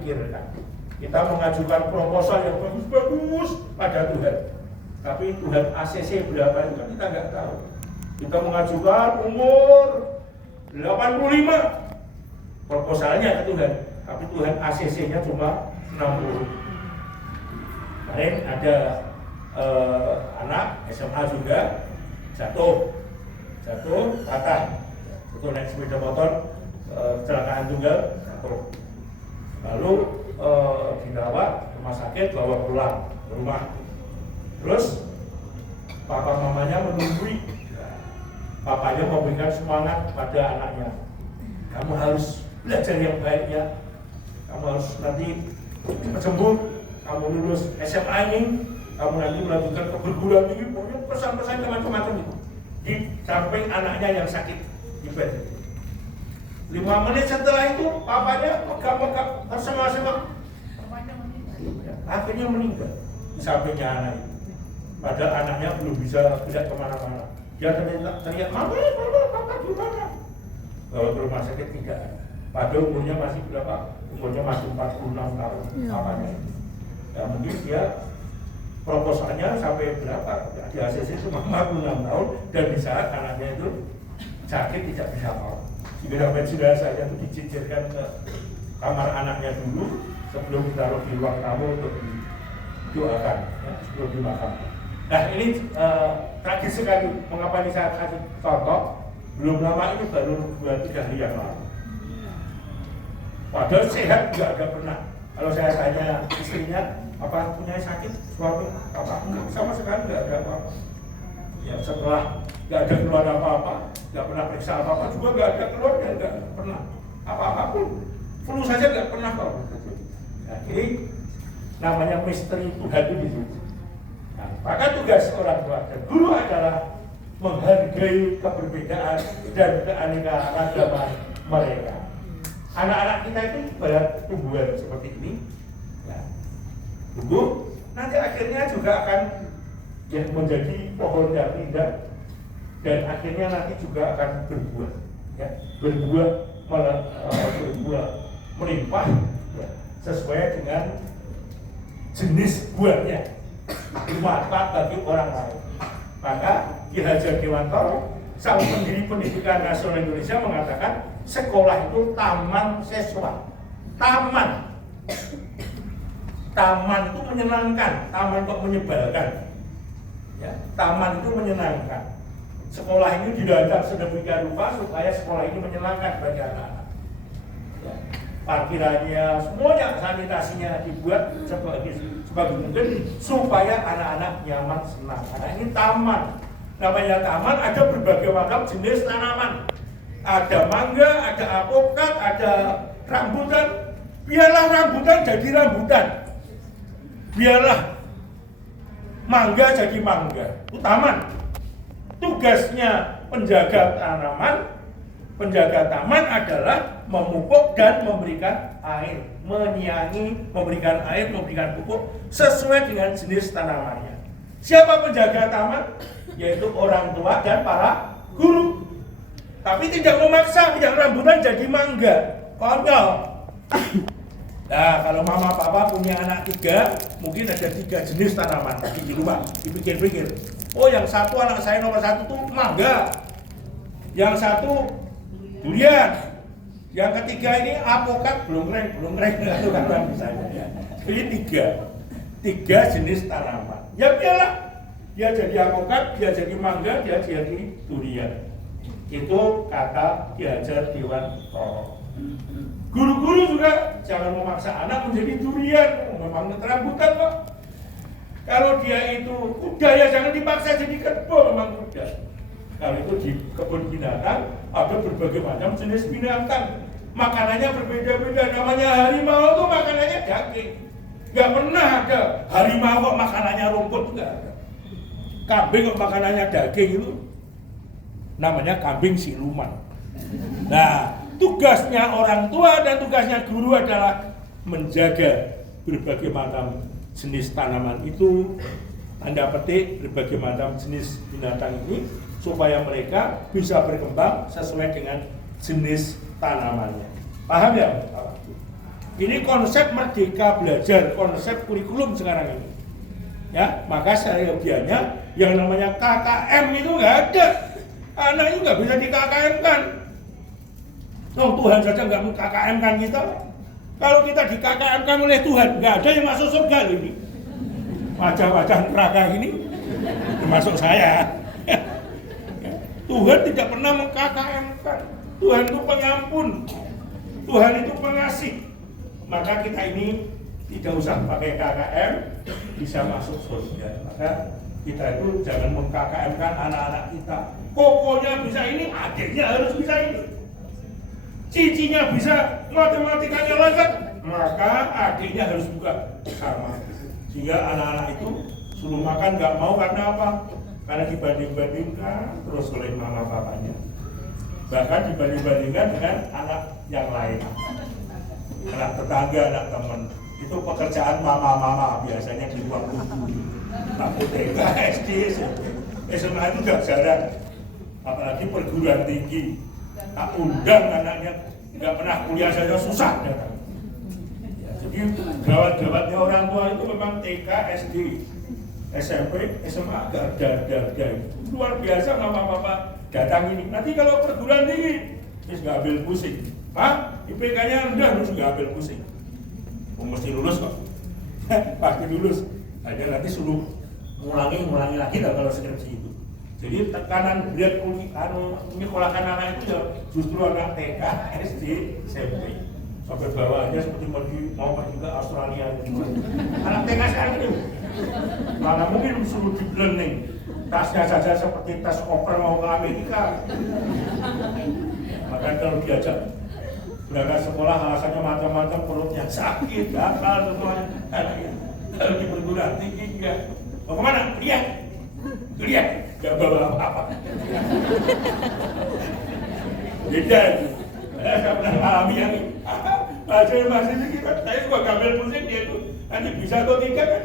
pikirkan. Kita mengajukan proposal yang bagus-bagus pada Tuhan. Tapi Tuhan ACC berapa itu kan kita nggak tahu. Kita mengajukan umur 85 proposalnya ke Tuhan, tapi Tuhan ACC-nya cuma 60. Kemarin ada anak SMA juga jatuh patah, jatuh naik sepeda motor, kecelakaan tunggal jatuh. Lalu dirawat rumah sakit, bawa pulang ke rumah. Terus papa mamanya menunggui, papanya memberikan semangat pada anaknya. Kamu harus belajar yang baik ya. Kamu harus nanti sembuh. Kamu lulus SMA ini, kamu nanti melanjutkan ke perguruan tinggi. Pokoknya pesan-pesan macam-macam itu. Di samping anaknya yang sakit di bed. 5 menit setelah itu, papanya pegang-pegang tersemak-semak. Akhirnya meninggal di sampingnya anak itu. Padahal anaknya belum bisa tidak kemana-mana. Dia teriak, mama, papa gimana? Bawa ke rumah sakit tidak. Padahal umurnya masih berapa? Umurnya masih 46 tahun. Papanya itu. Ya mungkin dia proposalnya sampai berapa? Di ACC cuma 46 tahun dan di saat anaknya itu sakit tidak bisa mau. Sampai sudah saya itu dicicirkan ke kamar anaknya dulu sebelum ditaruh di ruang tamu untuk didoakan, ya, sebelum dimakamkan. Nah ini tragis sekali. Mengapa ini saya kasih contoh? Belum lama ini baru 2-3 hari yang lalu. Padahal sehat nggak ada pernah. Kalau saya tanya istrinya, apa punya sakit suami? Apa? Sama sekali nggak ada apa-apa. Ya setelah nggak ada keluar apa-apa, nggak pernah periksa apa-apa juga nggak ada keluar, ya nggak pernah apa-apapun. Flu saja nggak pernah kok. Nah, ini namanya misteri Tuhan itu di situ. Nah, maka tugas orang tua dan guru adalah menghargai keberbedaan dan keanekaragaman mereka. Anak-anak kita itu ibarat tumbuhan seperti ini, ya, tumbuh, nanti akhirnya juga akan ya, menjadi pohon yang indah dan akhirnya nanti juga akan berbuah, ya, berbuah melimpah, ya, sesuai dengan jenis buahnya, bermanfaat bagi orang lain. Maka Ki Hajar Dewantoro, sang pendiri Pendidikan Nasional Indonesia, mengatakan sekolah itu taman siswa. Taman itu menyenangkan, taman kok menyebalkan. Ya, taman itu menyenangkan. Sekolah ini dirancang sedemikian rupa supaya sekolah ini menyenangkan bagi anak-anak. Ya, parkirannya, semuanya, sanitasinya dibuat sebagai mungkin supaya anak-anak nyaman, senang. Karena ini taman. Namanya taman, ada berbagai macam jenis tanaman. Ada mangga, ada apokat, ada rambutan. Biarlah rambutan jadi rambutan. Biarlah mangga jadi mangga. Itu taman. Tugasnya penjaga taman adalah memupuk dan memberikan air, menyiangi, memberikan air, memberikan pupuk sesuai dengan jenis tanamannya. Siapa penjaga taman? Yaitu orang tua dan para guru. Tapi tidak memaksa, tidak rambutan jadi mangga. Konyol. Nah, kalau mama papa punya anak 3, mungkin ada 3 jenis tanaman di rumah. Dipikir-pikir. Oh, yang satu anak saya nomor 1 tuh mangga. Yang satu durian. Yang ketiga ini apokat, belum keren itu kan misalnya. Ya. Jadi 3 jenis tanaman. Ya biarlah, dia jadi apokat, dia jadi mangga, dia jadi durian. Itu kata Ki Hajar Dewantoro. Guru-guru juga jangan memaksa anak menjadi durian, memang rambutan kok. Kalau dia itu kuda ya jangan dipaksa jadi kerbau, memang kuda. Kalau itu di kebun binatang ada berbagai macam jenis binatang, makanannya berbeda-beda. Namanya harimau itu makanannya daging. Gak pernah ada harimau kok makanannya rumput, enggak ada. Kambing kok makanannya daging itu namanya kambing siluman. Nah, tugasnya orang tua dan tugasnya guru adalah menjaga berbagai macam jenis tanaman itu, tanda petik berbagai macam jenis binatang ini, supaya mereka bisa berkembang sesuai dengan jenis tanamannya. Paham ya? Ini konsep merdeka belajar, konsep kurikulum sekarang ini. Ya, maka seyogianya yang namanya KKM itu nggak ada. Anak itu nggak bisa di KKM kan. Oh, Tuhan saja nggak mau KKM kan kita. Kalau kita di KKM kan oleh Tuhan, nggak ada yang masuk surga ini. Wajah-wajah neraka ini, termasuk saya. Tuhan tidak pernah meng-KKM-kan. Tuhan itu pengampun. Tuhan itu pengasih. Maka kita ini tidak usah pakai KKM, bisa masuk surga. Maka kita itu jangan meng-KKM-kan anak-anak kita. Kokonya bisa ini, adiknya harus bisa ini. Cicinya bisa matematikanya lancar, maka adiknya harus juga sama. Sehingga anak-anak itu suruh makan nggak mau karena apa? Karena dibanding-bandingkan terus oleh mama papanya. Bahkan dibanding-bandingkan dengan anak yang lain, anak tetangga, anak teman. Itu pekerjaan mama-mama biasanya di ruang guru. Tapi TK, SD, SMP, SMA itu nggak jarang. Apalagi perguruan tinggi. Tak undang anaknya, nggak pernah kuliah saja susah datang. Ya, jadi gawat-gawatnya orang tua itu memang TK, SD, SMP, SMA, ada. Luar biasa mama papa datang ini. Nanti kalau perguruan tinggi, terus nggak ambil pusing. Pak, IPK-nya rendah, terus nggak ambil pusing. Mesti lulus kok. Pasti lulus. Hanya nanti suruh ngulangi lagi lah kalau skripsi itu. Jadi tekanan berat menyekolahkan anak itu ya justru anak TK, SD, SMP. Sampai bawahnya seperti mau pergi ke Australia. Anak TK sekarang ini mana mungkin suruh di blending. Tasnya saja seperti tas koper mau ke Amerika. Maka kalau diajak berangkat sekolah alasannya macam-macam, perutnya sakit, gatal semuanya. Kalau di perguruan tinggi ya. Mau kemana? Lihat, gak bawa apa-apa. Beda itu. Saya pernah alami yang ini. Masih kita, saya juga gambar pusing dia itu. Nanti bisa atau tidak kan?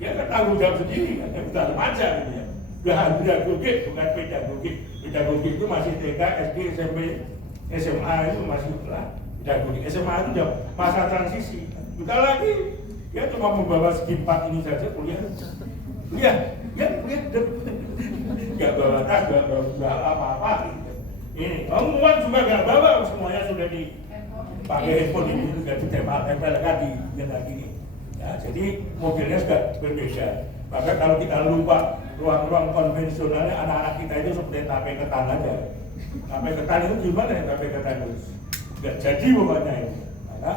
Dia kan tanggung jawab sendiri kan. Dia bukan remaja gitu ya. Udah pedagogik, bukan pedagogik. Pedagogik itu masih TK, SD, SMP, SMA itu masih pedagogik. SMA itu udah masa transisi. Udah lagi, dia cuma membawa segi 4 ini saja kuliah. Kuliah, nggak bawa tas, nggak bawa apa-apa. Ini, omongan juga nggak bawa, semuanya sudah dipakai handphone ini sudah ditempel kan di gini. Ya, jadi mobilnya sudah berbeda. Maka kalau kita lupa ruang-ruang konvensionalnya, anak-anak kita itu seperti tape ketan aja. Tape ketan itu gimana ya tape ketan itu? Nggak jadi pokoknya ini. Maka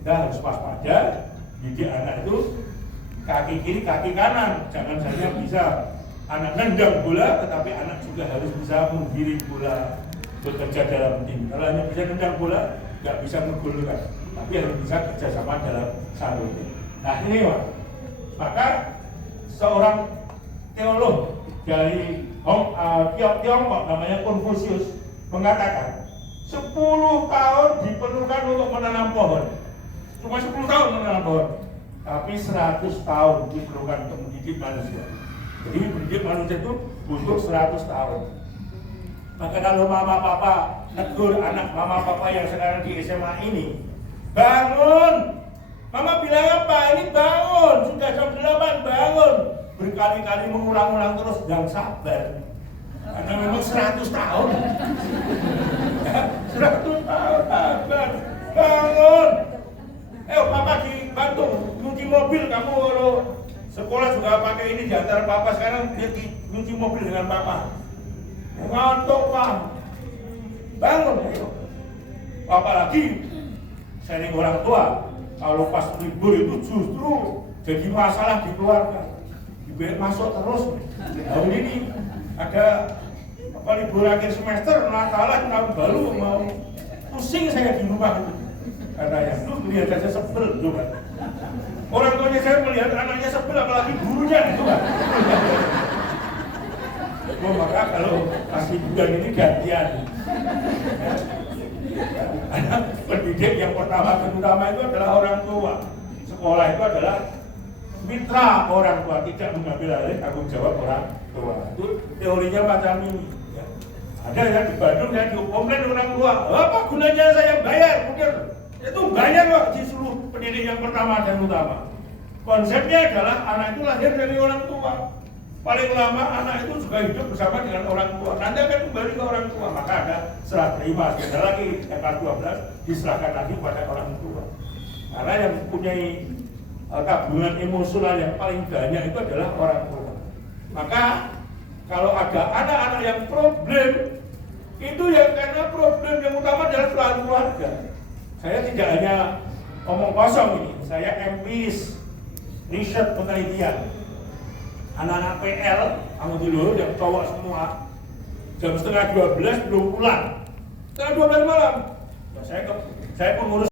kita harus waspada, didik anak itu kaki kiri, kaki kanan. Jangan saja bisa anak nendang bola, tetapi anak juga harus bisa menggiring bola, bekerja dalam tim. Kalau hanya bisa nendang bola, nggak bisa menggolkan, tapi harus bisa kerjasama dalam satu tim. Nah ini Pak, maka seorang teolog dari Tiongkok namanya Confucius mengatakan 10 tahun diperlukan untuk menanam pohon. Cuma 10 tahun menanam pohon, tapi 100 tahun diperlukan untuk mendidik manusia. Jadi mendidik manusia itu butuh 100 tahun. Maka kalau mama papa negur anak mama papa yang sekarang di SMA ini, bangun! Mama bilang apa? Ini bangun! Sudah jam 8, bangun! Berkali-kali mengulang-ulang terus, yang sabar. Karena memang 100 tahun. 100 tahun, sabar. Bangun! Papa dibantu nyuci mobil, kamu kalau sekolah juga pakai ini di antara papa sekarang dia nyuci mobil dengan papa. Ngantuk Pak. Bangun, ayo. Apalagi sering orang tua kalau pas libur itu justru jadi masalah di keluarga. Dibiar masuk terus. Tahun ini ada libur akhir semester, Natalan, tahun baru mau pusing saya di rumah itu. Katanya, lu melihat saja sebel juga. Orang tuanya saya melihat anaknya sebel, apalagi gurunya itu kan. Maka kalau masih bulan ini gantian. Pendidik yang pertama itu adalah orang tua. Sekolah itu adalah mitra orang tua, tidak mengambil alih tanggung jawab orang tua. Itu teorinya macam ini. Ada yang di Bandung yang dikomplain orang tua, apa gunanya saya bayar, bener? Itu banyak kok di seluruh pendidik yang pertama dan utama. Konsepnya adalah anak itu lahir dari orang tua. Paling lama anak itu juga hidup bersama dengan orang tua. Nanti akan kembali ke orang tua. Maka ada serah terima. Ada lagi yang ke-12 diserahkan lagi pada orang tua. Karena yang mempunyai tabungan emosional yang paling banyak itu adalah orang tua. Maka kalau ada anak-anak yang problem, itu yang karena problem yang utama adalah keluarga. Saya tidak hanya omong kosong ini, saya empiris riset penelitian. Anak-anak PL, kamu dulu yang cowok semua, jam setengah 12 belum pulang. Setengah 12 malam. Ya, saya pengurus